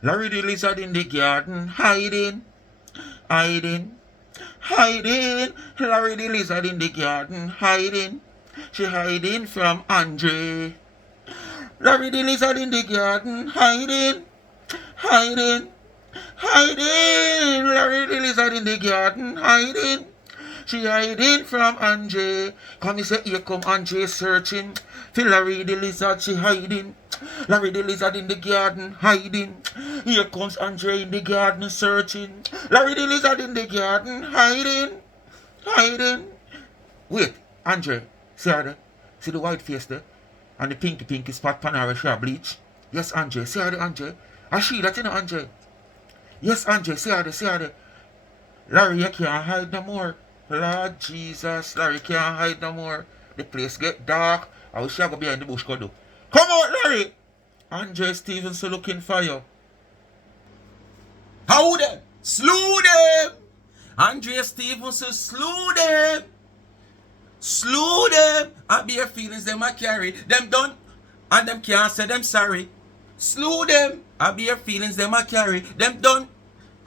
Larry the lizard in the garden, hiding, hiding, hiding. Larry the lizard in the garden, hiding. She hiding from Andre. Larry the lizard in the garden, hiding, hiding, hiding. Larry the lizard in the garden, hiding. She hiding from Andre. Come, he say, here come Andre searching. For Larry the lizard, she hiding. Larry the lizard in the garden, hiding. Here comes Andre in the garden searching. Larry the lizard in the garden, hiding. Hiding. Wait, Andre, see her there? See the white face there? And the pinky spot pan her she bleach? Yes, Andre, see her there, Andre? I see that, you know, Andre. Yes, Andre, see her there. Larry, you can't hide no more. Lord Jesus, Larry can't hide no more. The place get dark. I wish I go behind the bush go do. Come out, Larry! Andre Stevenson looking for you. How them? Slew them! Andre Stevenson slew them! Slew them! And bare feelings them a carry. Them done. And them can't say them sorry. Slew them! And bare feelings them a carry. Them done.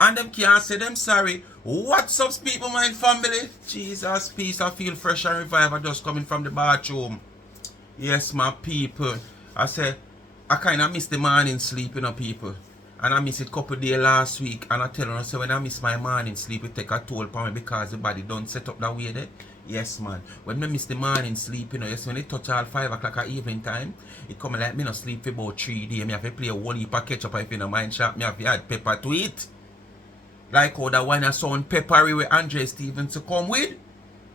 And them can't say them sorry. What's up, people, my family? Jesus, peace, I feel fresh and revival just coming from the bathroom. Yes, my people. I said, I kind of miss the morning sleep, you know, people. And I miss it couple days last week. And I tell you, so when I miss my morning sleep, it take a toll upon me because the body don't set up that way there. Yes, man. When I miss the morning sleep, you know, yes, when it touch all 5 o'clock at evening time, it come like me no sleep for about 3 days. Me have to play a whole heap of ketchup if you know mind sharp. Me have to add pepper to it. Like how that one sound peppery with Andre Stevens to come with.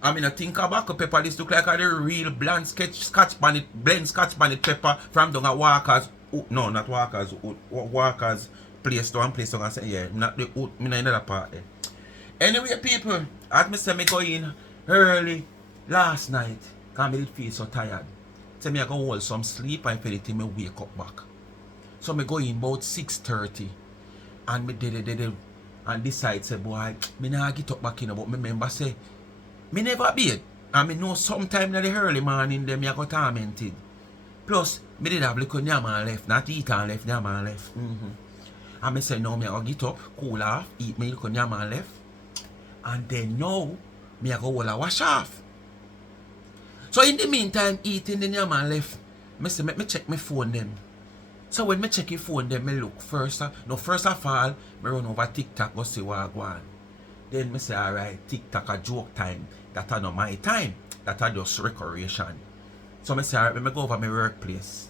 I mean, I think about pepper. This look like a real blend scotch bonnet pepper from down at Walker's. No, not Walker's. Walker's place to one place. I say, yeah, not the me not another part there. Anyway, people, as me say, me go in early last night. Cause me did feel so tired. So me I go hold some sleep and feel it till me wake up back. So me go in about 6:30 and me did and decide say, boy, me nah get up back in, but me remember say, me never beat. And me know sometime in the early morning them me I got tormented. Plus, me did have little nyaman left, not eat and left, nyaman left. And me say, no, me I go get up, cool off, eat me little nyaman left. And then now, me I go all a wash off. So in the meantime, eating the nyaman left, me say, me check my phone them. So when me check your phone, then me look first. First of all, me run over TikTok go see what I go on. Then me say, alright, TikTok a joke time. That a not my time. That a just recreation. So me say, alright, me go over my workplace.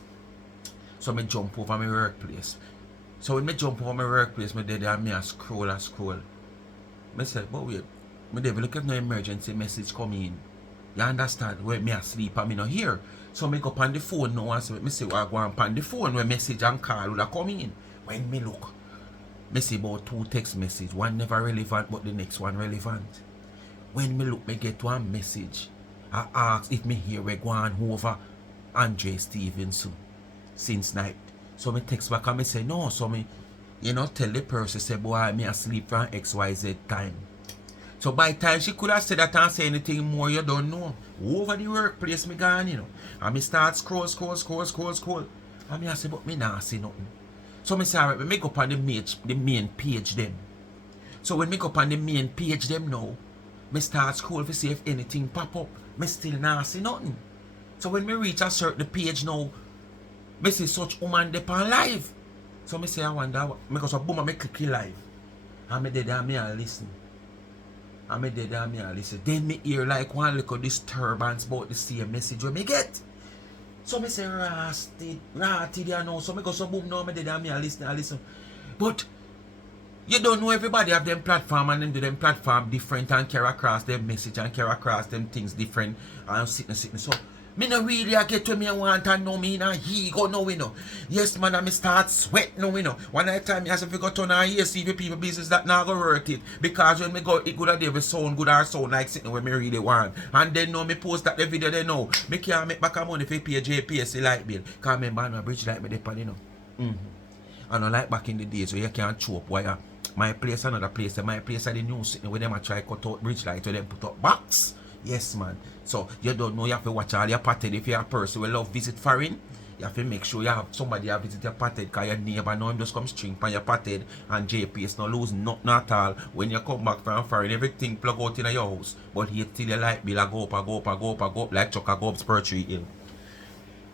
So me jump over my workplace. So when me jump over my workplace, me did and me a scroll. Me say, but wait, me dey look if no emergency message come in. You understand? Where me asleep and me not here. So me go on the phone now and say what I go on the phone where message and call will come in. When me look, me see about 2 text message. One never relevant but the next one relevant. When me look, me get one message. I ask if me hear we go on over Andre Stevenson since night. So me text back and me say no. So me, tell the person say boy me asleep from XYZ time. So by the time she could have said that and say anything more, you don't know. Over the workplace me gone, And me start scroll. And me I say, but me nah see nothing. So me say, alright, me go up on the main page them. So when me go up on the main page them now, me start scroll to see if anything pop up. Me still nah see nothing. So when me reach a certain page now, me see such woman dey on live. So me say, I wonder, me go so boom and me click live. And me dey and me a listen. And me did and me a listen. Then me hear like one little disturbance about the same message when me get. So me say ratty there now. So me go so boom now me did and me a listen. But you don't know everybody have them platform and them do them platform different and carry across them message and carry across them things different and sitting. So me no really get to me want and know me na he go no we know. Yes man, I me start sweat no we know. One time me as if we got on here see the people business that now go worth it. Because when me go it good a day we sound good or sound like sitting when me really want. And then now me post that the video they know. Me can't make back a money for pay JPS light bill. Cause remember no bridge like me depend I don't like back in the days where you can't chew up wire. My place another place. My place are the new sitting where them a try cut out bridge light where them put up box. Yes, man. So, you don't know you have to watch all your pattern if you're a person who love visit foreign. You have to make sure you have somebody that visit your potted, because your neighbor know him just come string on your potted, and JPS not lose nothing at all. When you come back from foreign, everything plug out in your house. But here till your light bill go up, like Chuck go up Spur Tree Hill.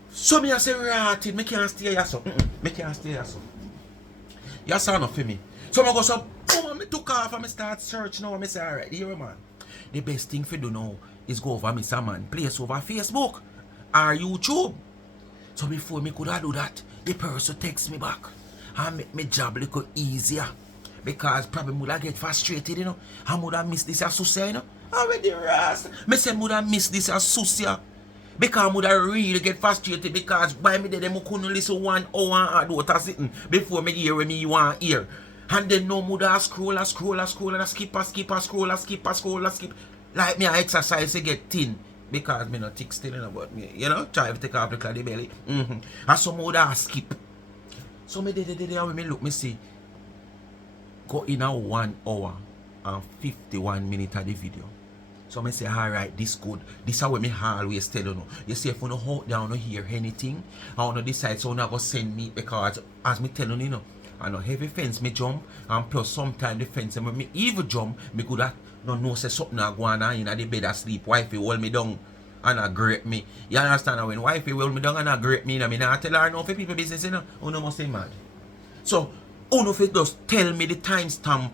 So me I say, right, me can't stay here, so. Me can't stay here, so. You saw enough for me. So I go so, oh, me took off and I start search now. I say, alright, here man. The best thing for do now is go over Mr. Man place over Facebook or YouTube. So before me could do that, the person text me back and make my job little easier. Because probably would I get frustrated, you know. I would have missed this associate, you know. Already rest. Me say would have missed this associate. Because I would have really get frustrated because by me them couldn't listen 1 hour and do what sitting before me hear when me want hear. And then no would have scroll and skip. Like me I exercise to get thin. Because me not thick still about me, you know, try to take off the claddy belly. And some would have skip. So me did when me look, me see go in a 1 hour and 51 minutes of the video. So I say, alright, this good. This is how me always tell you. You see, if you don't hold down, don't hear anything, I want to decide, so you go send me, because as me tell you, I know heavy fence me jump, and plus sometimes the fence, when me even jump, me could have no know say something go on in the bed asleep, wifey hold me down and agree me. You understand? When wifey hold me down and agree me, I mean, I tell her no for people business, you know, you must say mad. So, you know, just tell me the timestamp.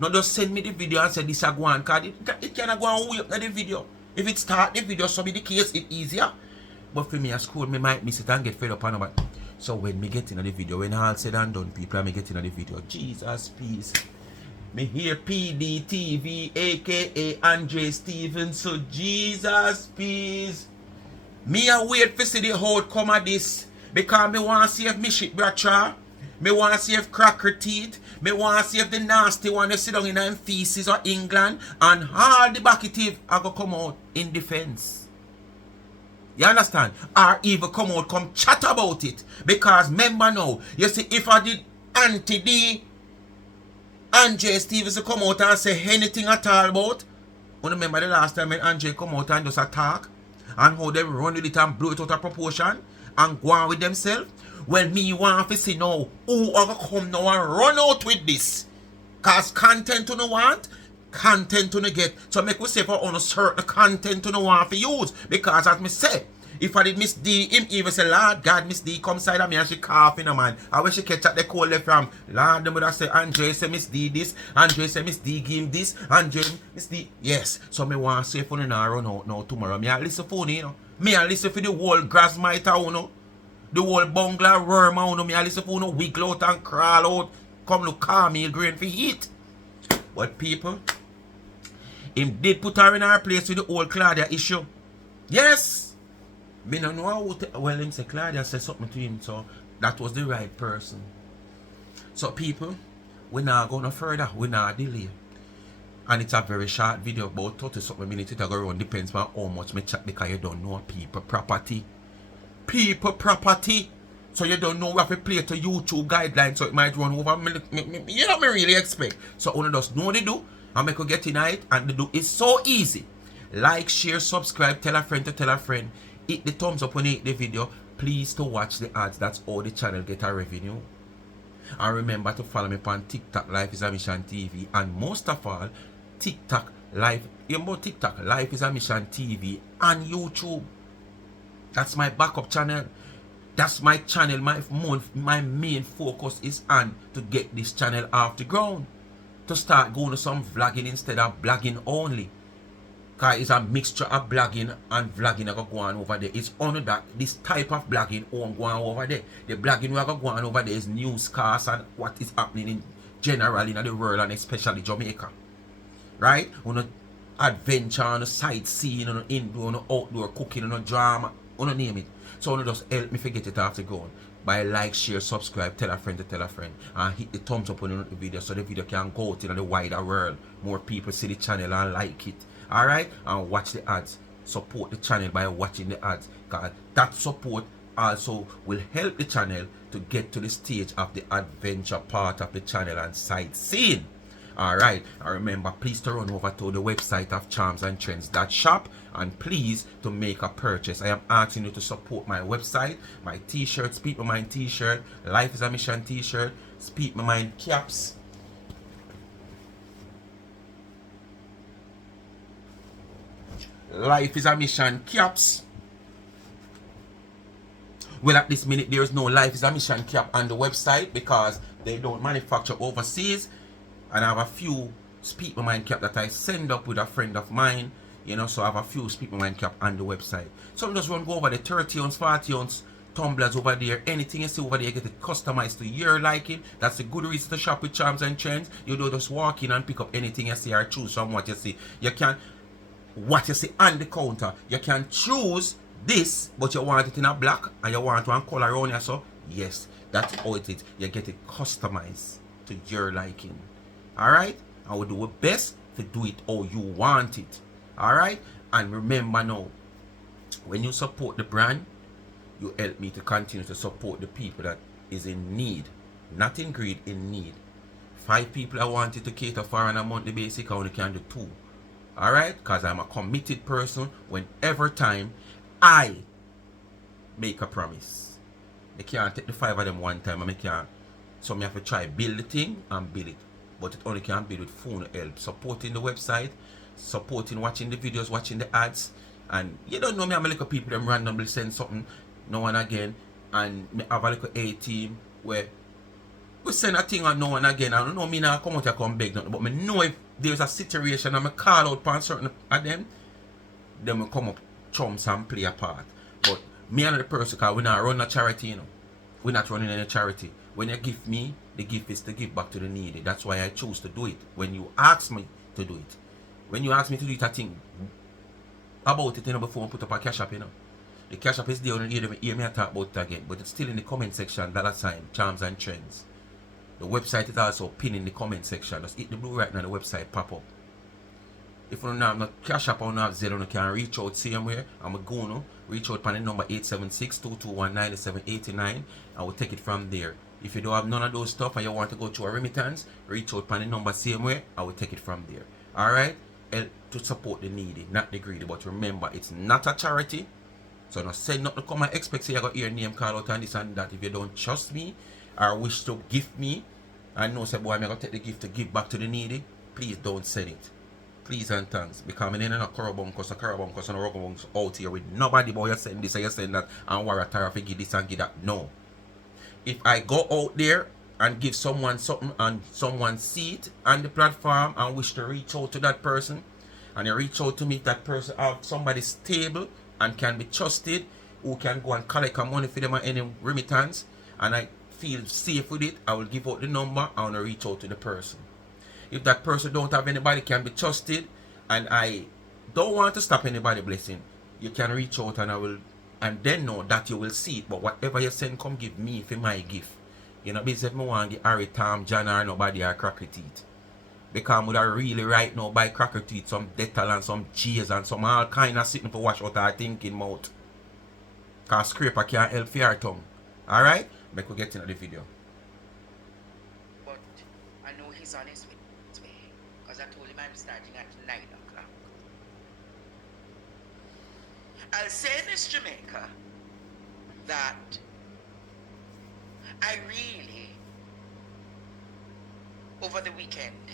Not just send me the video and say this a go on, because it cannot go on way up the video. If it start the video, so be the case, it easier. But for me, at school, me might miss it and get fed up on it. So when me get into the video, when all said and done, people, me get into the video, Jesus, peace. Me hear PDTv, aka Andre Stevens, so Jesus, peace. Me a wait for see the outcome of this, because me want to see if me shit brother. Me want to see if cracker teeth. Me want to see if the nasty one you sit down in them feces or England. And all the backy teeth are going to come out in defense. You understand? Or even come out, come chat about it. Because remember now, you see, if I did anti-D, Andre Stevens come out and say anything at all about. You remember the last time when Andre come out and just attack? And how they run with it and blow it out of proportion? And go on with themselves? Well, me want to see now who are going to come now and run out with this. Because content you don't want, content you don't get. So make we say for on a certain content you don't want to use. Because as me say, if I did Miss D, him even say, Lord God, Miss D come side of me and she coughing, man. I wish she catch at the cold left from. Lord, them would have say, Andre say Miss D this, Andre say Miss D give him this, Andre, Miss D. Yes. So me want to say for you now run out now tomorrow. Me I listen for you, know. Me I listen for the whole grass mitre, you know. The whole bungler worm, you know, me I listen for no wiggle out and crawl out. Come look calm me grain for heat. But people, him did put her in her place with the old Claudia issue. Yes. Me no know how well him say Claudia said something to him, so that was the right person. So people, we're not going no further, we're not delay. And it's a very short video, about 30 something minutes it go around, depends on how much me chat, because you don't know people property. People property. So you don't know what to play to YouTube guidelines, so it might run over me. You know me really expect. So only just know what they do and make you get in it, and the do is so easy. Like, share, subscribe, tell a friend to tell a friend. Hit the thumbs up when you hit the video. Please to watch the ads. That's all the channel get a revenue. And remember to follow me on TikTok, Life is a Mission TV. And most of all, TikTok, Life is a Mission TV and YouTube. That's my backup channel. That's my channel. My main focus is on to get this channel off the ground. To start going to some vlogging instead of blogging only. Because it's a mixture of blogging and vlogging that go on over there. It's only that this type of blogging won't go on over there. The blogging that go on over there is newscasts and what is happening in general in the world, and especially Jamaica. Right? On adventure, on sightseeing, on indoor, on outdoor cooking, on drama. You name it. So you just help me forget it after going by like, share, subscribe, tell a friend to tell a friend, and hit the thumbs up on the video so the video can go out in the wider world. More people see the channel and like it. Alright? And watch the ads. Support the channel by watching the ads, because that support also will help the channel to get to the stage of the adventure part of the channel and sightseeing. Alright, and remember, please to run over to the website of charmsandtrends.shop and please to make a purchase. I am asking you to support my website, my t-shirt, Speak My Mind t-shirt, Life is a Mission t-shirt, Speak My Mind caps. Life is a Mission caps. Well, at this minute, there is no Life is a Mission cap on the website because they don't manufacture overseas. And I have a few Speak My Mind cap that I send up with a friend of mine, you know, so I have a few Speak My Mind cap on the website. So I'm just going to go over the 30 ounce, 40 ounce tumblers over there. Anything you see over there, get it customized to your liking. That's a good reason to shop with Charms and Trends. You don't just walk in and pick up anything you see or choose from what you see. You can, what you see on the counter, you can choose this, but you want it in a black and you want one color around here, so yes, that's how it is. You get it customized to your liking. Alright? I will do my best to do it how you want it. Alright? And remember now, when you support the brand, you help me to continue to support the people that is in need. Not in greed, in need. 5 people I wanted to cater for on a monthly basis, I only can do 2. Alright? Because I'm a committed person whenever time I make a promise. I can't take the 5 of them one time and I can't. So I have to try build the thing and build it. But it only can be with phone help. Supporting the website, supporting, watching the videos, watching the ads. And you don't know me, I'm a little people them randomly send something now and again. And me have a little A team where we send a thing on now and again. I don't know me now come out here come beg nothing. But me know if there's a situation and I call out upon certain of them, then we come up chumps and play a part. But me and the person, because we not run a charity, you know. We're not running any charity. When you give me, the gift is to give back to the needy. That's why I choose to do it. When you ask me to do it. When you ask me to do it, I think about it, you know, before I put up a cash app, you know. The cash app is there, you hear me talk about it again. But it's still in the comment section, $, Charms and Trends. The website is also pinned in the comment section. Just hit the blue right now, the website pop up. If you don't have no cash app or no Zelle, you can reach out same way. I'm going to reach out on the number 876-221-9789. I will take it from there. If you don't have none of those stuff and you want to go to a remittance, reach out on the number same way. I will take it from there. Alright? To support the needy, not the greedy. But remember, it's not a charity. So don't say nothing to come and expect say you got your name call out and this and that. If you don't trust me or wish to gift me, and know say boy I'm gonna take the gift to give back to the needy, please don't send it. Please and thanks. Because I'm in a corabunkus and rugabunkus out here with nobody but you send this and you send that and war a tariff give this and give that. No. If I go out there and give someone something and someone see it on the platform and wish to reach out to that person, and you reach out to me, that person have somebody stable and can be trusted, who can go and collect money for them at any remittance, and I feel safe with it, I will give out the number and I will reach out to the person. If that person don't have anybody can be trusted and I don't want to stop anybody blessing, you can reach out and I will, and then know that you will see it. But whatever you send, come give me for my gift. You know, because if I want to give Harry, Tom, John or nobody or cracker teeth. Because I would really right now buy cracker teeth, some Dettol and some cheese and some all kind of sitting for wash out our thinking mouth. Because scraper can't help your tongue. Alright? Make we get into the video. But I know he's on his way. Because I told him I'm starting at 9 o'clock. I'll say this, Jamaica, that I really, over the weekend,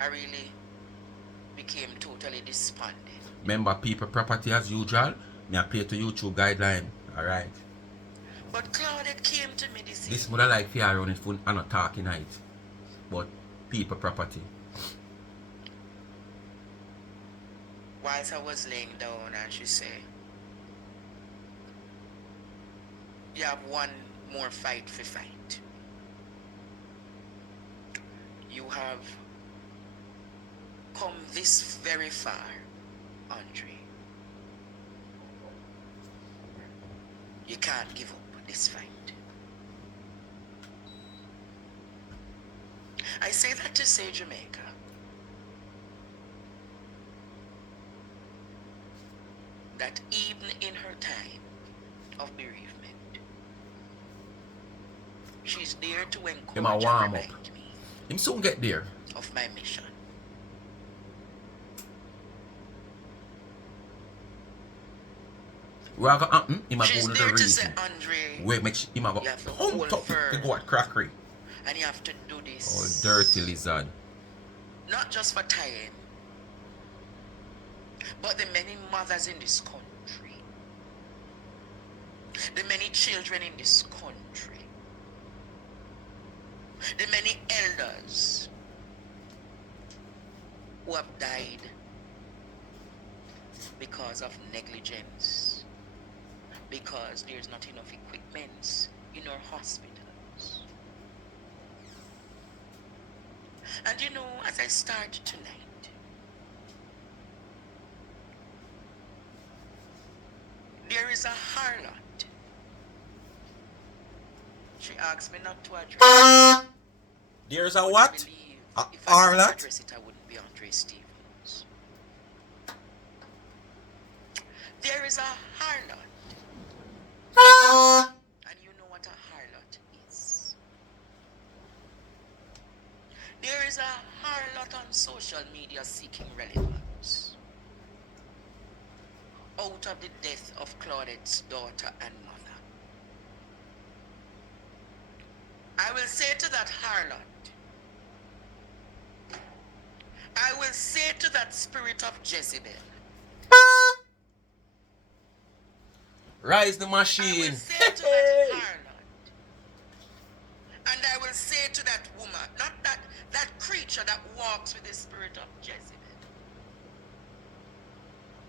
I really became totally despondent. Remember, people property as usual. Me play to YouTube guideline. Alright. But Claudette came to me this This mother like fear around his phone and not talking night. But people property. whilst I was laying down, and she said, "You have one more fight for fight. You have come this very far, Andre. You can't give up this fight." I say that to say, Jamaica, that even in her time of bereavement, She's there to Him a encourage and warm up. remind me Him soon get there. of my mission. What gonna happen? Him a go She's to the there to say, region. Andre, Where him a go you have to pump hold up firm. to go at crackery. And you have to do this. Oh, dirty lizard. Not just for time, but the many mothers in this country, the many children in this country, the many elders who have died because of negligence, because there's not enough equipment in our hospitals. And you know, as I start tonight, there is a harlot. She asked me not to address it. There's a But I what? believe A if I didn't harlot? address it, I wouldn't be Andre Stevens. There is a harlot. And you know what a harlot is. There is a harlot on social media seeking relevance out of the death of Claudette's daughter and mother. I will say to that harlot, I will say to that spirit of Jezebel, Rise the I machine. will say to that harlot, and I will say to that woman, not that creature that walks with the spirit of Jezebel.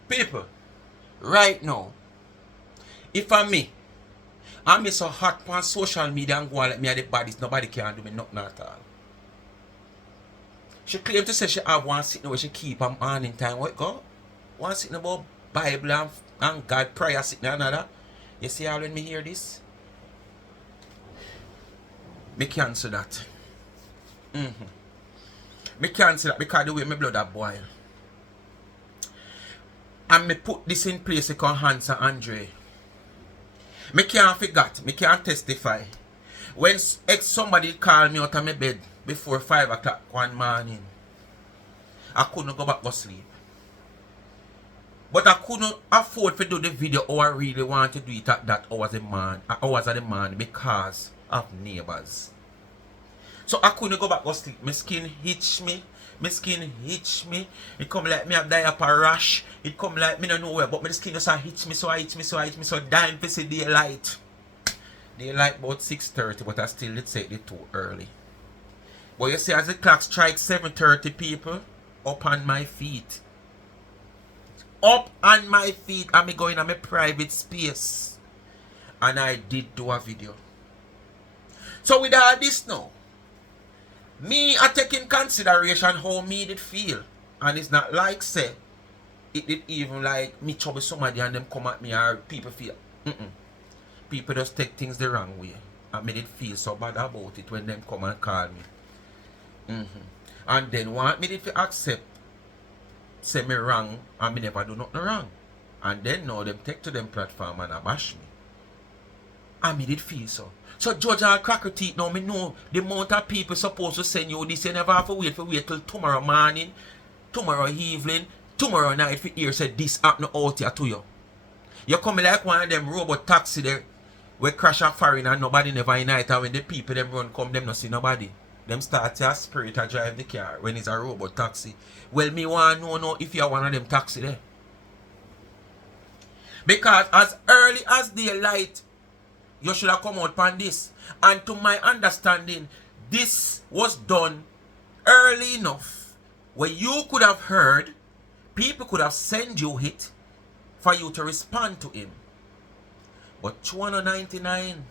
People, right now, if I'm me so hot on social media and go and let me at the bodies, nobody can do me nothing at all. She claimed to say she have one sitting where she keep on morning time. What go? One sitting about Bible and God prayer sitting another. You see how when me hear this? Me cancel that. Me cancel that because the way my blood a boil. And me put this in place to answer Andre. Me can't forget, me can't testify. When somebody called me out of my bed before 5 o'clock one morning, I couldn't go back to sleep. But I couldn't afford to do the video how I really want to do it at that hours of the morning because of neighbors. So I couldn't go back to sleep. My skin itch me. It come like me have diaper rash. It come like me don't know where, but my skin just itch me, so dying to see daylight. Daylight about 6:30, but I still let's say it too early. But you see, as the clock strikes 7:30, people, up on my feet. Up on my feet, I'm going on my private space. And I did do a video. So with all this now, me I take in consideration how me did feel. And it's not like say, it did even like me trouble somebody and them come at me or people feel, people just take things the wrong way. And me did feel so bad about it when them come and call me. And then want me to accept, say me wrong and me never do nothing wrong. And then now them take to them platform and bash me. And me did feel so. So judge all cracker teeth now, me know the amount of people supposed to send you this. You never have to wait till tomorrow morning, tomorrow evening, tomorrow night for hear say this happen out here to you. You come like one of them robot taxi there where crash a foreign and nobody never in it, and when the people them run come them not see nobody. Them start to spirit to drive the car when it's a robot taxi. Well, me want to know if you're one of them taxi there. Because as early as daylight, you should have come out on this. And to my understanding, this was done early enough where you could have heard, people could have sent you it for you to respond to him. But 299,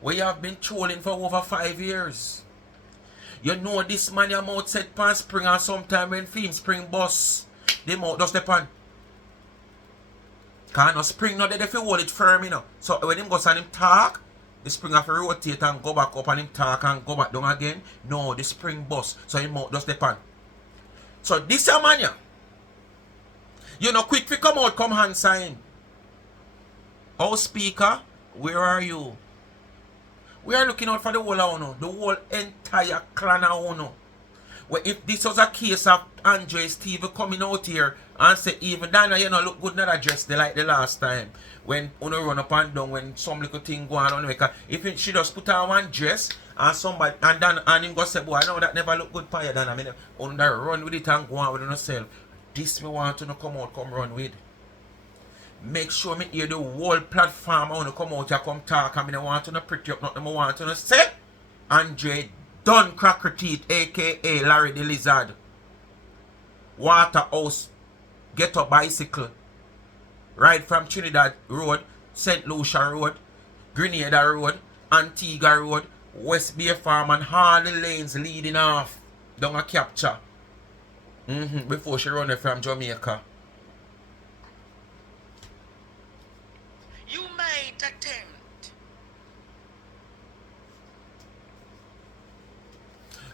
where you have been trolling for over 5 years. You know this man your mouth set pan spring and sometime when film spring bus, the mouth does the pan. Can't no spring no there if you hold it firm, you know. So when him goes and him talk, the spring have to rotate and go back up and him talk and go back down again. No, the spring bust. So him mouth does the pan. So this a man ya. You know quick to come out, come hand sign. Oh speaker, where are you? We are looking out for the whole of Uno, the whole entire clan of Uno. Well, if this was a case of Andre Steve coming out here and say, even Dana, you know, look good not address the like the last time. When Uno run up and down, when some little thing go on, because if she just put on one dress and somebody, and then and him go say, boy, I know that never look good for you, Dana. I mean, Uno that run with it and go on with yourself. This me want to come out, come run with. Make sure me hear the whole platform I want to come out here, come talk, and I don't want to pretty up nothing I want to say. Andre Done Cracker Teeth, aka Larry the Lizard. Waterhouse, get a bicycle. Ride from Trinidad Road, St. Lucia Road, Grenada Road, Antigua Road, West Bay Farm, and all the lanes leading off down a capture. Before she run from Jamaica. You might attempt.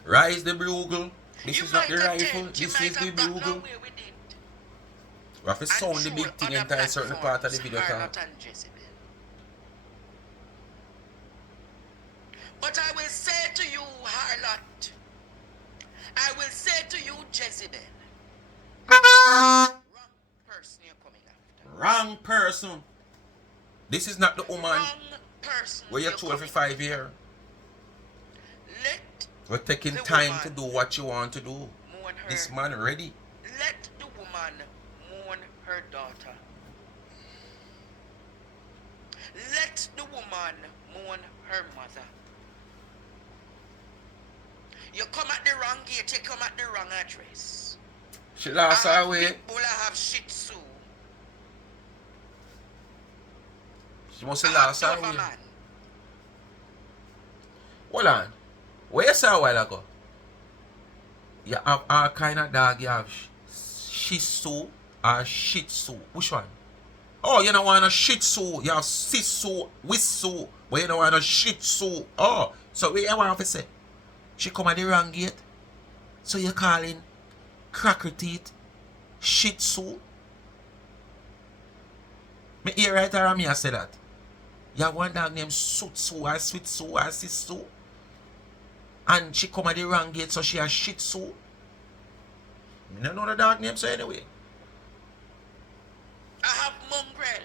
Rise the bugle. This You is not the might rifle. attempt. You This might is the have got bugle. nowhere with it. We have to sound the And big troll thing other in certain part of the video. platforms, Harlot and Jezebel. But I will say to you, Harlot, I will say to you, Jezebel, wrong person you're coming after. Wrong person. This is not the woman Wrong person where you're you're 12 for coming 5 years. Let We're taking the time woman to do what you want to do. mourn her. This man ready. Let the woman mourn her daughter. Let the woman mourn her mother. You come at the wrong gate, you come at the wrong address. She lost her way. People I have Shih Tzu. She must I have have lost her way. Doberman. Hold on. Where you saw a while ago? You have all kind of dog. You have Shih Tzu or Shih Tzu. Which one? Oh, you don't want a Shih Tzu. You have Sisu, Wisu. But you don't want a Shih Tzu. Oh, so what you want to say? She come at the wrong gate. So you're calling Cracker Teeth Shih Tzu? Me hear right around me I say that. You have one dog named Sutsu or Switsu or Sisu. And she come at the wrong gate, so she a Shih Tzu. I don't know the dog name, so anyway. I have mongrel.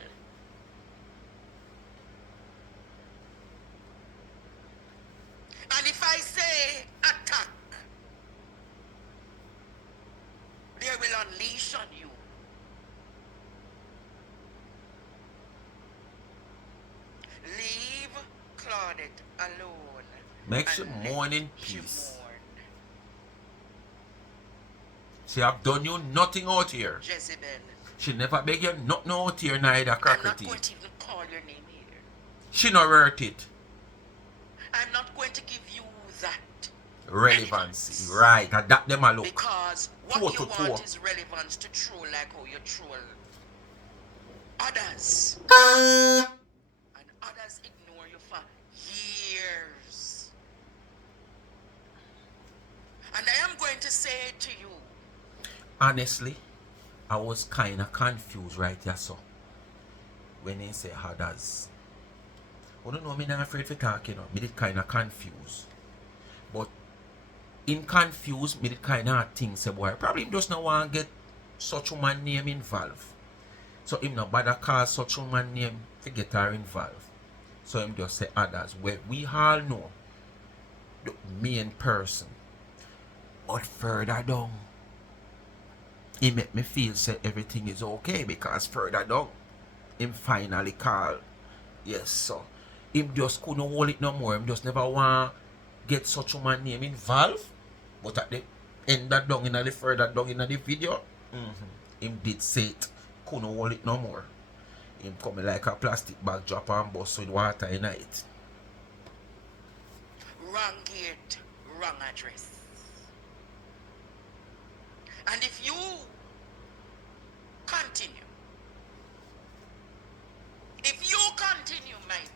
And if I say attack, they will unleash on you. Leave Claudette alone. Make she and mourn in she peace. mourn. She have done you nothing out here. Jezebel, She never beg you nothing out here, neither I'm Cracker not going Teeth. to even call your name here. She not worth it. I'm not going to give you that. Relevancy. Right, and that them a look. Because what Toe you to toe. want is relevance to troll like how you troll others. And others ignore you for years. And I am going to say to you, Honestly, I was kind of confused right here, so. When they say others. I don't know, I'm not afraid for talking, you know. Me did kind of confused. But in confused, me did kind of think, say, boy, probably him just not want to get such woman name involved. So him not bother call such woman name to get her involved. So him just say others. Where we all know the main person. But further down, he make me feel say everything is okay, because further down, him finally call. Yes, so him just couldn't hold it no more. Him just never want get such woman name involved. But at the end of down in the further down in the video, him did say it. Couldn't hold it no more. Him coming like a plastic bag drop and bust with water in it. wrong gate, wrong address. And if you continue, mate,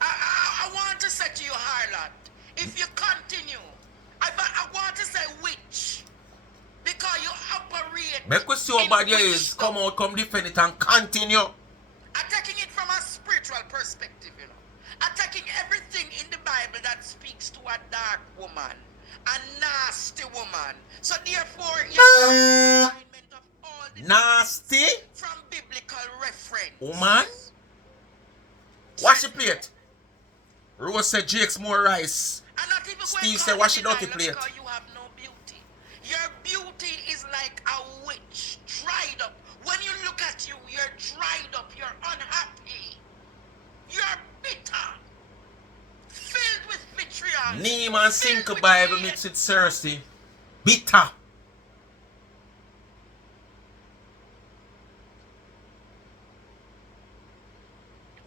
I want to say to you, Harlot, if you continue, I want to say witch, because you operate. Make us see how bad you is. Come out, come defend it and continue. Attacking it from a spiritual perspective, you know. Attacking everything in the that speaks to a dark woman, a nasty woman. So therefore, alignment of all the Nasty from biblical reference. woman. Wash your plate. Rose said Jake's more rice. And not even Steve said wash your dirty plate. because you have no beauty. Your beauty is like a witch, dried up. When you look at you, you're dried up, you're unhappy, you're bitter, filled with vitriol. Neiman Sinker Bible mixed with Cersei. Bitter.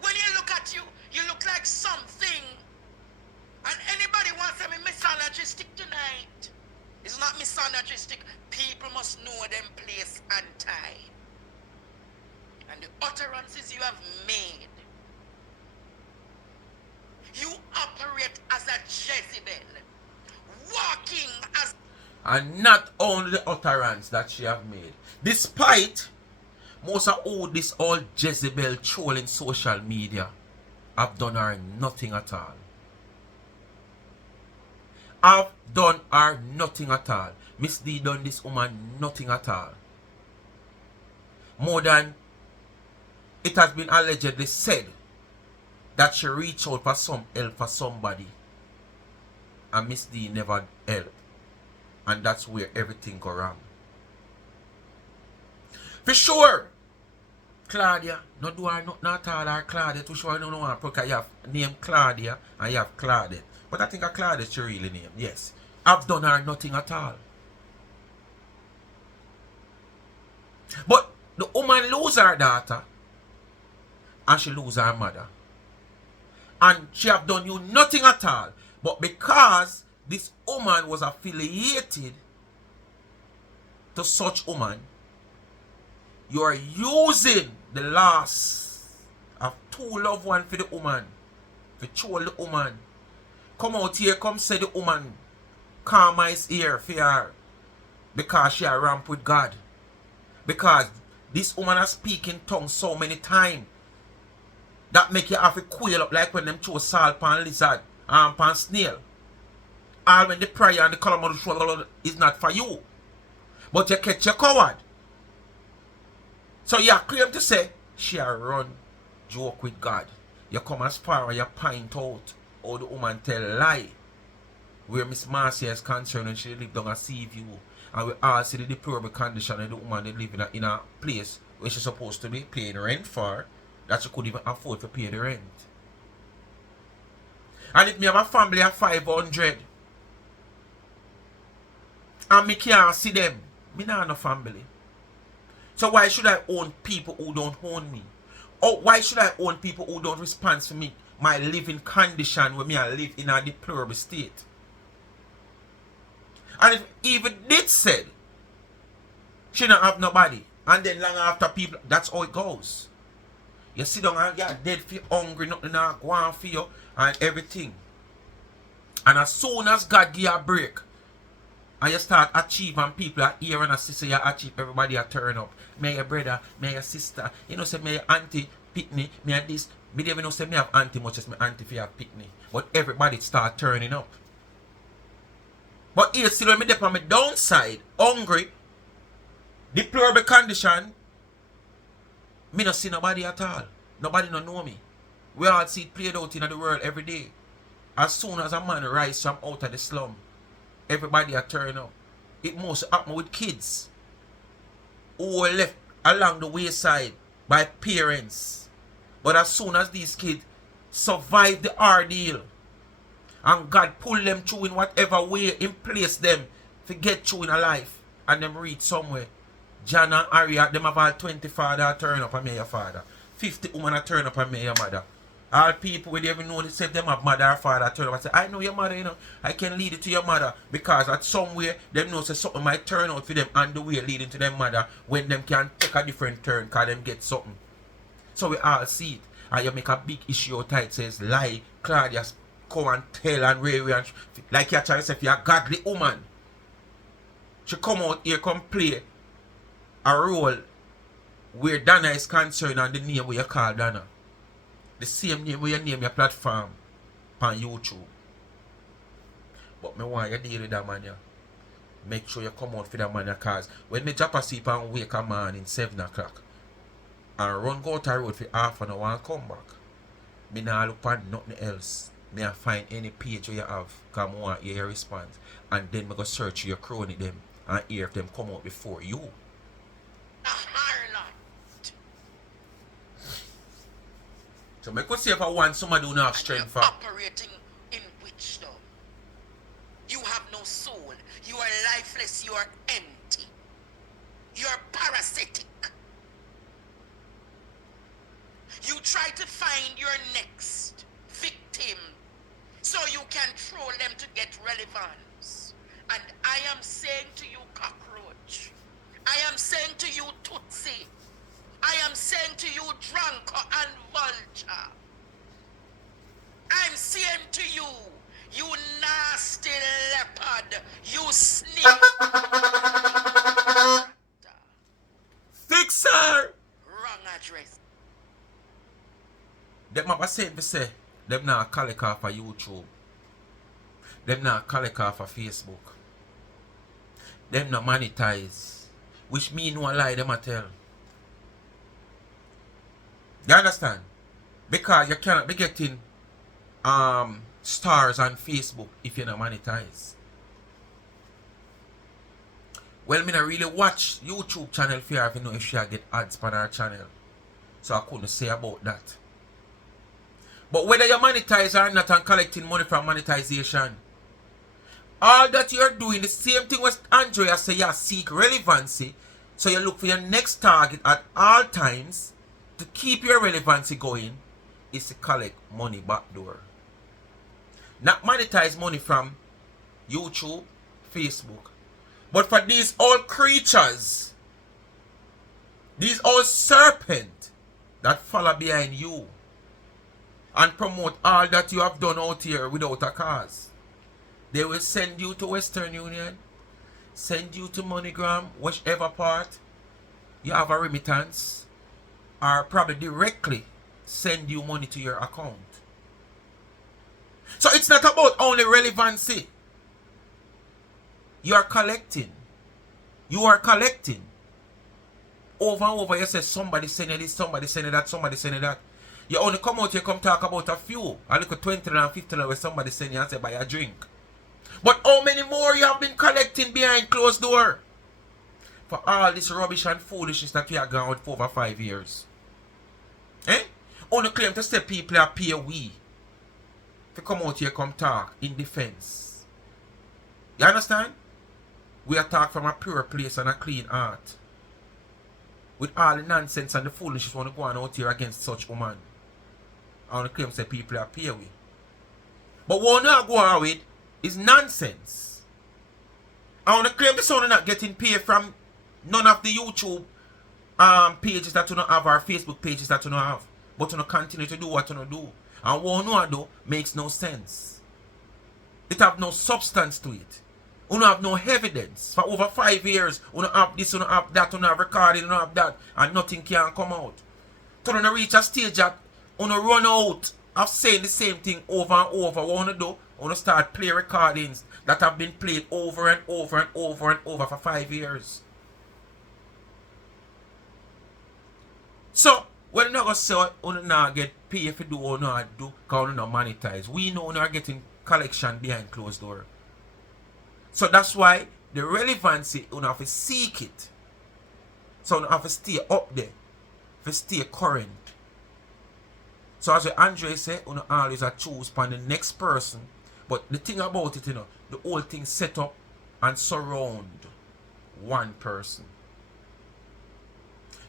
When you look at you, you look like something. And anybody wants to be misogynistic tonight. It's not misogynistic. People must know them place and time. And the utterances you have made. You operate as a Jezebel. Walking as... And not only the utterance that she have made. Despite most of all this all Jezebel trolling social media have done her nothing at all. Have done her nothing at all. Miss D done this woman nothing at all. More than it has been allegedly said that she reached out for some help for somebody. And Miss D never helped. And that's where everything go wrong. For sure, Claudia, no do her nothing at all, or Claudia, to sure I don't know because you have name Claudia and you have Claudette. But I think a Claudette she really name, yes. I've done her nothing at all. But the woman lose her daughter and she lose her mother. And she have done you nothing at all. But because this woman was affiliated to such woman, you are using the loss of two loved ones for the woman. For troll the woman. Come out here, come say the woman karma is here for her. Because she a ramp with God. Because this woman has speaking tongues so many times. That make you have to quail up like when them throw salt pan lizard and pan snail. All when the prayer and the column of the shoulder is not for you. But you catch your coward. So you claim to say, she a run joke with God. You come as far and you point out how the woman tell lie. Where Miss Marcia is concerned and she live down a sea view. And we all see the deplorable condition of the woman that live in a place where she's supposed to be paying rent for, that she could even afford to pay the rent. And if me have a family of 500 and me can't see them, me not have no family. So why should I own people who don't own me? Or why should I own people who don't respond to me, my living condition where me I live in a deplorable state? And if even did said, she don't have nobody. And then long after people, that's how it goes. You sit down and you're dead for you, hungry, nothing not go on for you, and everything. And as soon as God give you a break, and you start achieving, people are here and assist you achieve, everybody are turn up. Me your brother, me your sister, you know say me your auntie, pitney, me and this. Me even know say me have auntie much as my auntie for have pitney. But everybody start turning up. But here still when me dey on my downside, hungry, deplorable condition, me not see nobody at all. Nobody no know me. We all see it played out in the world every day. As soon as a man rise from out of the slum, everybody are turn up. It must happen with kids who were left along the wayside by parents. But as soon as these kids survive the ordeal and God pull them through in whatever way in place them to get through in a life and them reach somewhere, John and Harriet, them have all 20 father turn up and me your father. 50 women turn up and me your mother. All people with even know they say them have mother or father turn up and say, I know your mother, you know. I can lead it to your mother because at somewhere them know say something might turn out for them and the way leading to them mother when them can take a different turn because them get something. So we all see it. And you make a big issue out it says lie, Claudia come and tell and railway and like you try to say if you're a godly woman. She come out here come play a role where Dana is concerned and the name where you call Dana. The same name where you name your platform on YouTube. But me want you deal with that man, yeah. Make sure you come out for that man, cause when me drop asleep and wake a man in 7 o'clock and run go out the road for half an hour and come back, me nah look for nothing else. Me I find any page where you have, cause I want hear your response. And then me go search your crony them and hear if them come out before you. A harlot. So me could say if I want somebody who not have And strength you're for. operating in witchdom. You have no soul. You are lifeless. You are empty. You are parasitic. You try to find your next victim so you can troll them to get relevance. And I am saying to you, cockroach. I am saying to you, Tootsie. I am saying to you, Drunker and Vulture. I'm saying to you, you nasty leopard, you snake. Fixer! Wrong address. Them have a saying to say, them not collect off of YouTube. Them not collect off of Facebook. Them not monetize. Which mean no lie them a tell. You understand? Because you cannot be getting stars on Facebook if you not monetize. Well, me not really watch YouTube channel for her if you know if she get ads on her channel. So I couldn't say about that. But whether you monetize or not and collecting money from monetization, all that you're doing, the same thing was Andrea say, you seek relevancy. So you look for your next target at all times to keep your relevancy going is to collect money backdoor. Not monetize money from YouTube, Facebook. But for these old creatures, these old serpent that follow behind you and promote all that you have done out here without a cause. They will send you to Western Union, send you to MoneyGram, whichever part you have a remittance, or probably directly send you money to your account. So it's not about only relevancy. You are collecting. You are collecting. Over and over you say somebody sending this, somebody sending that, somebody sending that. You only come out here come talk about a few. A little 20 and 50 where somebody send you and say buy a drink. But how many more you have been collecting behind closed door? For all this rubbish and foolishness that we have gone with for over 5 years. Eh? Only claim to say people are pay we. To come out here come talk in defense. You understand? We are talk from a pure place and a clean heart. With all the nonsense and the foolishness want to go on out here against such woman. I want to claim say people are pay we. But what not go on with is nonsense. I want to claim this one not getting paid from none of the YouTube pages that you don't have or Facebook pages that you don't have. But you don't continue to do what you don't do. And what you do makes no sense. It have no substance to it. You don't have no evidence. For over 5 years, you don't have this, you don't have that, you don't have recording, you don't have that, and nothing can come out. So you don't reach a stage that you don't run out of saying the same thing over and over. What you do? You want to start play recordings that have been played over and over and over and over for 5 years. So, when you not say you not get paid if you do or not do, because you not monetize. We know you are getting collection behind closed door. So that's why the relevancy, you have to seek it. So you have to stay up there. To stay current. So as Andre said, you always choose for the next person. But the thing about it, the whole thing set up and surround one person.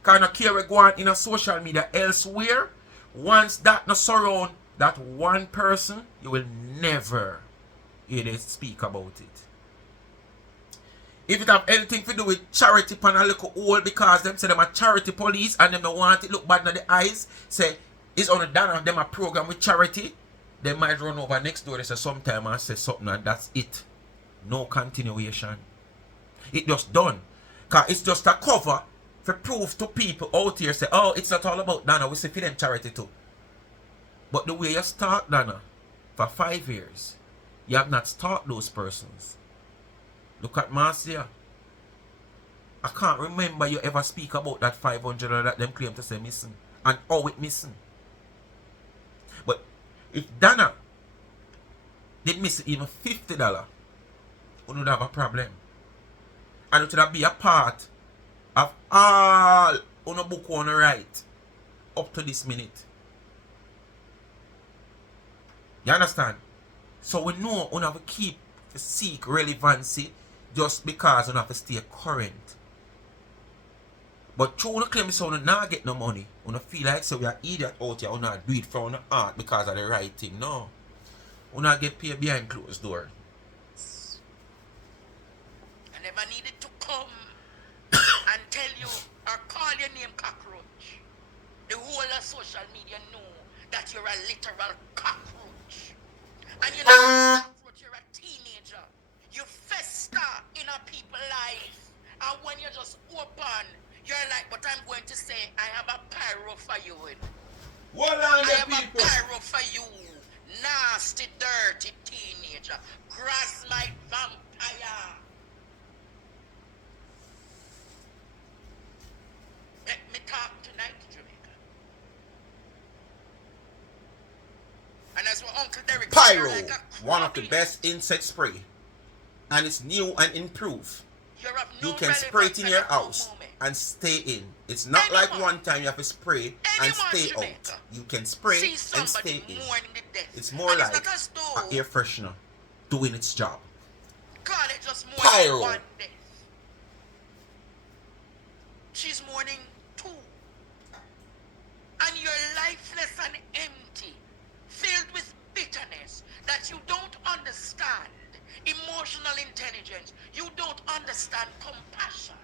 Because you care go on in a social media elsewhere. Once that not surround that one person, you will never hear them speak about it. If it have anything to do with charity pan a little old because them say them a charity police and them don't want it look bad in the eyes, say it's on the done of them a program with charity, they might run over next door, they say sometime and say something and that's it. No continuation. It just done. Because it's just a cover for proof to people out here say, oh, it's not all about Dana, we say for them charity too. But the way you start Dana for 5 years, You have not stalked those persons. Look at Marcia. I can't remember you ever speak about that 500 that them claim to say missing. And how it missing. But if Dana did miss even $50, we would have a problem. And it would be a part of all on a book on the right up to this minute. You understand? So we know we have to keep to seek relevancy just because we have to stay current. But through the claim so we not get no money, we feel like so we are idiot out here, we not do it for our art because of the right thing. No. We not get paid behind closed door. I never needed to come and tell you or call your name cockroach. The whole of social media know that you're a literal cockroach. And you're not a cockroach, you're a teenager. You fester in a people's life. And when you just open, you're like, but I'm going to say, I have a pyro for you. What I have a pyro for you. Nasty, dirty teenager. Grass my vampire. Let me talk tonight, Jamaica. And that's what Uncle Derek Pyro, like one of the best insect spray. And it's new and improved. No you can spray it in your house and stay in. It's not like one time you have to spray and stay out. You can spray and stay in. It's more and like an air freshener doing its job. Claudette just Pyro. One day. She's mourning too. And you're lifeless and empty, filled with bitterness that you don't understand. Emotional intelligence. You don't understand compassion.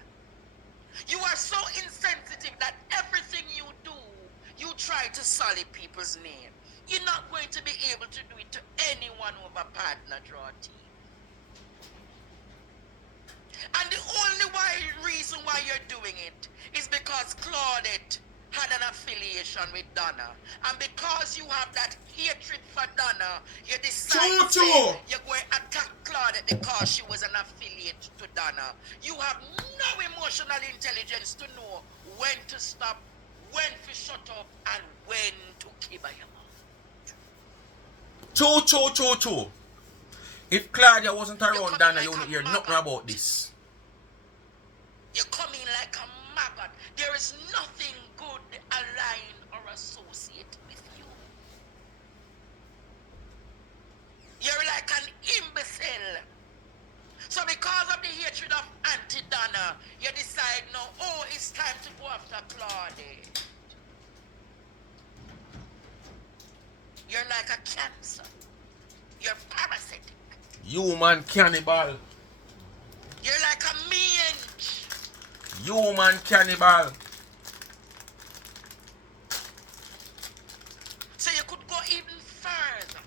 You are so insensitive that everything you do, you try to sully people's name. You're not going to be able to do it to anyone who have a partner draw team. And the only reason why you're doing it is because Claudette had an affiliation with Donna. And because you have that hatred for Donna, you decide you're going to attack Claudette because she was an affiliate to Donna. You have no emotional intelligence to know when to stop, when to shut up, and when to keep your mouth. True. If Claudia wasn't around Donna, you wouldn't hear nothing about this. You come in like a maggot. There is nothing good aligned or associated with you. You're like an imbecile. So because of the hatred of Auntie Donna, you decide now, oh, it's time to go after Claudette. You're like a cancer. You're parasitic. Human cannibal. You're like a mange. Human cannibal. So you could go even further.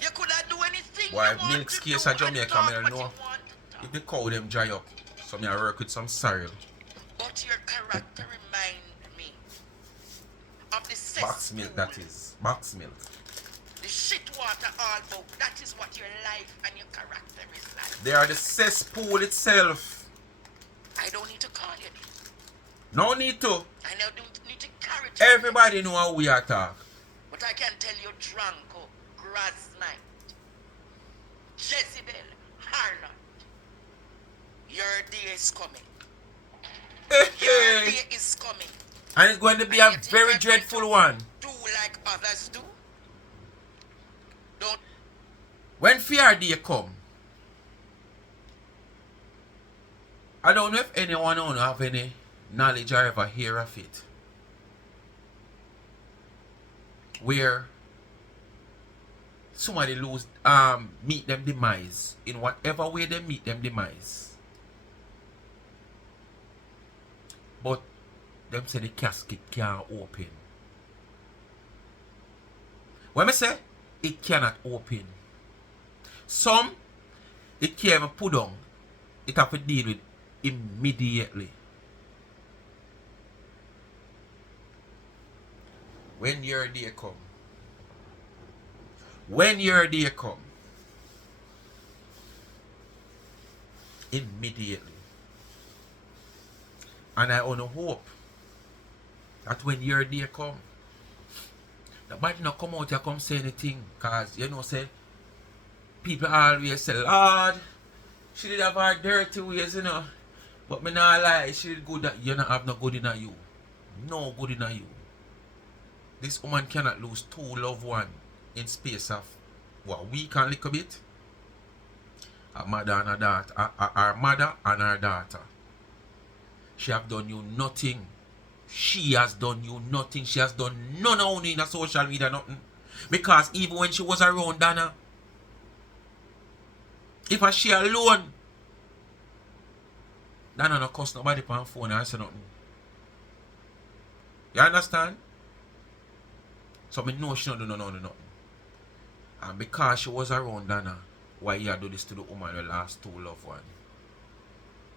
You could do anything Why you want milk to case do of Jamaica, and I talk know. what you want to talk. If the cow them dry up, so I work with some cereal. But your character reminds me of the cesspool. Box milk, that is. Box milk. The shit water all about. That is what your life and your character is like. They are the cesspool itself. I don't need to call you this. No need to. I don't need to carry it. Everybody know how we are talk. But I can tell you Dranko, Grasnight, Jezebel, Harlot. Your day is coming. Your day is coming. And it's going to be a very dreadful one. Do like others do. Don't. When fear day come, I don't know if anyone don't have any knowledge or ever hear of it. Where somebody meet them demise in whatever way they meet them demise. But them say the casket can't open. When I say it cannot open, some it can't even put on. It have to deal with immediately. When your day come, When your day come, immediately. And I only hope that when your day come, nobody not come out here come say anything. Cause you know say people always say, Lord, she did have her dirty ways, you know. But me not lie, she did good that you not have no good in you. No good in you. This woman cannot lose 2 loved ones in space of what week and little bit. Her mother and her daughter. Her mother and her daughter. She have done you nothing. She has done you nothing. She has done none only in the social media nothing. Because even when she was around Dana, if I she alone, Dana no cuss nobody on phone and say nothing. You understand? So me know she don't do nothing. And because she was around Dana, why you do this to the woman the last 2 loved ones?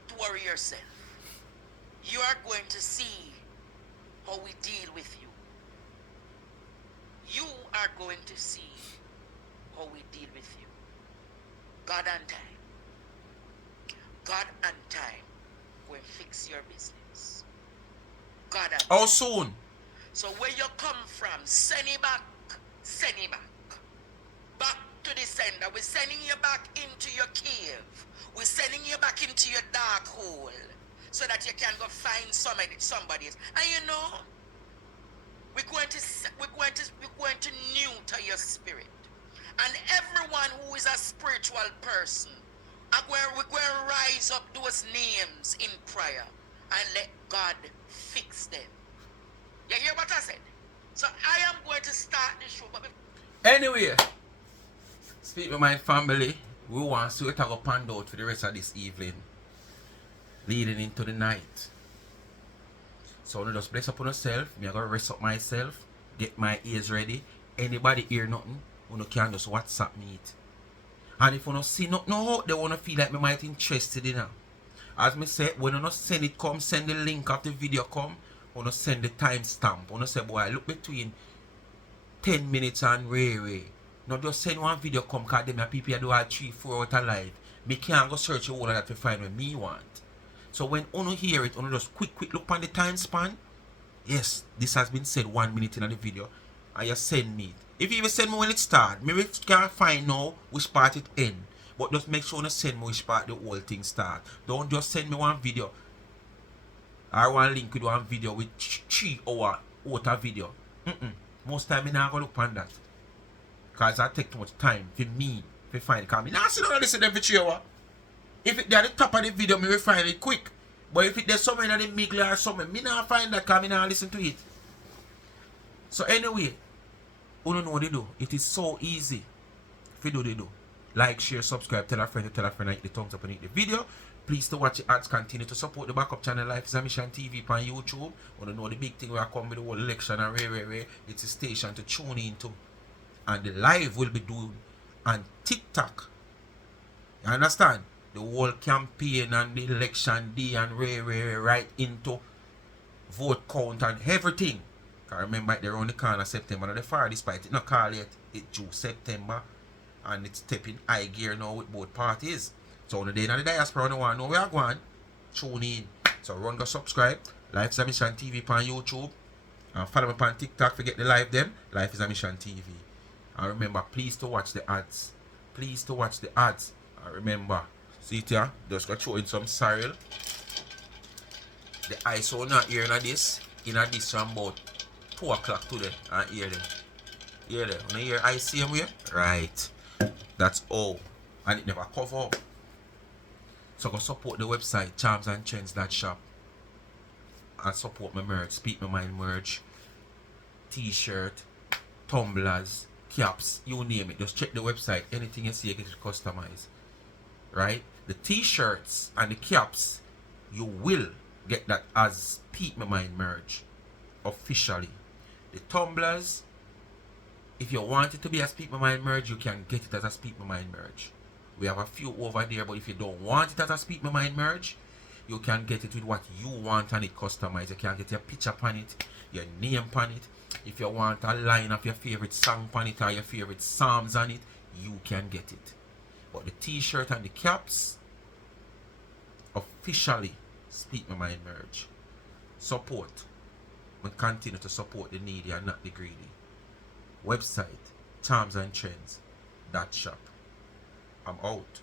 Don't worry yourself. You are going to see how we deal with you. You are going to see how we deal with you. God and time. God and time will fix your business. God and How soon? So where you come from, send it back. Send it back. Back to the sender. We're sending you back into your cave. We're sending you back into your dark hole. So that you can go find somebody else. And you know, we're going to neuter your spirit. And everyone who is a spiritual person, we're going to rise up those names in prayer and let God fix them. You hear what I said? So I am going to start the show. But anyway, speak with my family. We want to talk up and out for the rest of this evening, leading into the night. So I just bless upon yourself. I'm going to rest up myself, get my ears ready. Anybody hear nothing, you can just WhatsApp me it. And if you don't see nothing out, they want to feel like me might interested in it. As me say, when you not send it come, send the link of the video come, you not send the timestamp. You not say, boy, look between 10 minutes and Ray. Not just send one video come, because them people do all 3-4 out of live. Me can't go search all of that to find what me want. So when you hear it, you just quick look on the time span. Yes, this has been said 1 minute in the video. And you send me it. If you even send me when it start, maybe can't find now which part it end. But just make sure you send me which part the whole thing start. Don't just send me one video. Or one link with one video with 3 hour out of video. Most time I not go look on that. Because that take too much time for me to find it. Because I not see no listen to them for 3 hours. If it at the top of the video, me will find it quick. But if it there's somewhere in the middle or something, me not find that because I not listen to it. So anyway, you don't know what they do. It is so easy. If you do, they do. Like, share, subscribe, tell a friend, and hit the thumbs up and hit the video. Please to watch the ads, continue to support the backup channel Life is a Mission TV on YouTube. You don't know the big thing where I come with the whole election and rare. It's a station to tune into. And the live will be doing on TikTok. You understand? The whole campaign and the election day and rare right into vote count and everything. I remember they're on the corner September and the far despite it not call yet. It's due September and it's stepping high gear now with both parties. So on the day in the diaspora no one know where I going. Tune in. So run go subscribe. Life is a Mission TV on YouTube. And follow me on TikTok, forget the live them. Life is a Mission TV. And remember, please to watch the ads. Please to watch the ads. And remember, see it here, just go throw in some cereal. The ice will not hear in this from about 2 o'clock today and hear them. Hear them. When you hear ice same way? Right. That's all. And it never cover up. So go support the website charmsandtrends.shop and support my merch, Speak My Mind merch, t-shirt, tumblers, caps, you name it. Just check the website. Anything you see, you get it customized. Right? The t-shirts and the caps, you will get that as Speak My Mind merch officially. The tumblers, if you want it to be a Speak My Mind merch, you can get it as a Speak My Mind merch. We have a few over there, but if you don't want it as a Speak My Mind merch, you can get it with what you want and it customized. You can get your picture on it, your name on it, If you want a line of your favorite song on it or your favorite psalms on it, you can get it. But the t-shirt and the caps, officially Speak My Mind merge. Support. We continue to support the needy and not the greedy. Website, terms and trends. Shop. I'm out.